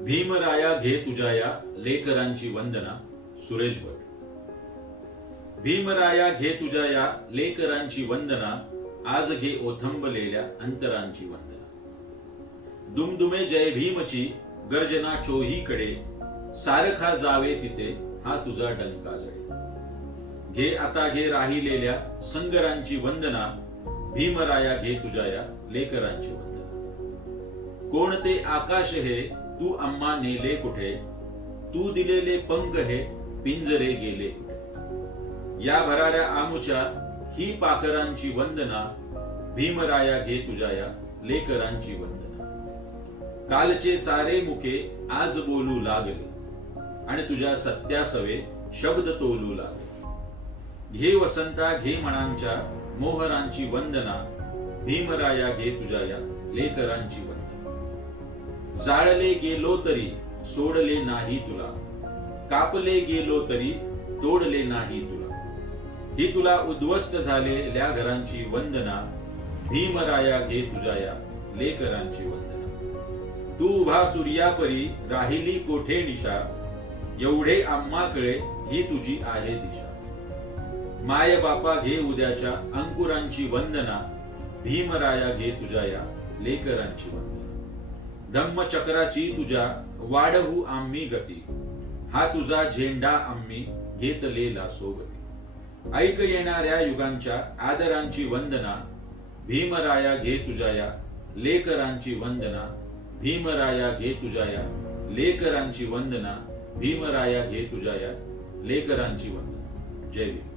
भीमराया घे तुझ्या या लेकरांची वंदना. सुरेश भट. भीमराया घे तुझ्या या लेकरांची वंदना. आज घे ओथंबलेल्या अंतरांची वंदना. दुमदुमे जय भीमची गर्जना चोहीकडे. सारखा जावे तिथे हा तुझा डंका जळे. घे आता घे राहिलेल्या संगरांची वंदना. भीमराया घे तुझ्या या लेकरांची वंदना. कोणते आकाश हे तू आम्हा नेले कुठे. तू दिलेले पंख हे पिंजरे गेले कुठे. या भराऱ्या आमुच्या ही पाखरांची वंदना. भीमराया घे तुझ्या या लेकरांची वंदना. कालचे सारे मुखे आज बोलू लागले आणि तुझ्या सत्यासवे शब्द तोलू लागले. घे वसंता घे मनांच्या मोहरांची वंदना. भीमराया घे तुझ्या या लेकरांची वंदना. जाळले गेलो तरी सोडले नाही तुला. कापले गेलो तरी तोडले नाही तुला. ही तुला उद्ध्वस्त झालेल्या घरांची वंदना. भीमराया घे तुझ्या या लेकरांची वंदना. तू उभा सूर्यापरी राहिली कोठे निशा. एवढे आम्हा कळे ही तुझी आहे दिशा. माय बापा घे उद्याच्या अंकुरांची वंदना. भीमराया घे तुझ्या या लेकरांची वंदना. धम्मचक्राची तुझ्या वाढवू आम्ही गती. हा तुझा झेंडा आम्ही घेतलेला सोबती. ऐक येणाऱ्या युगांच्या आदरांची वंदना. भीमराया घे तुझ्या या लेकरांची वंदना. भीमराया घे तुझ्या या लेकरांची वंदना. भीमराया घे तुझ्या या लेकरांची वंदना. जय भीम.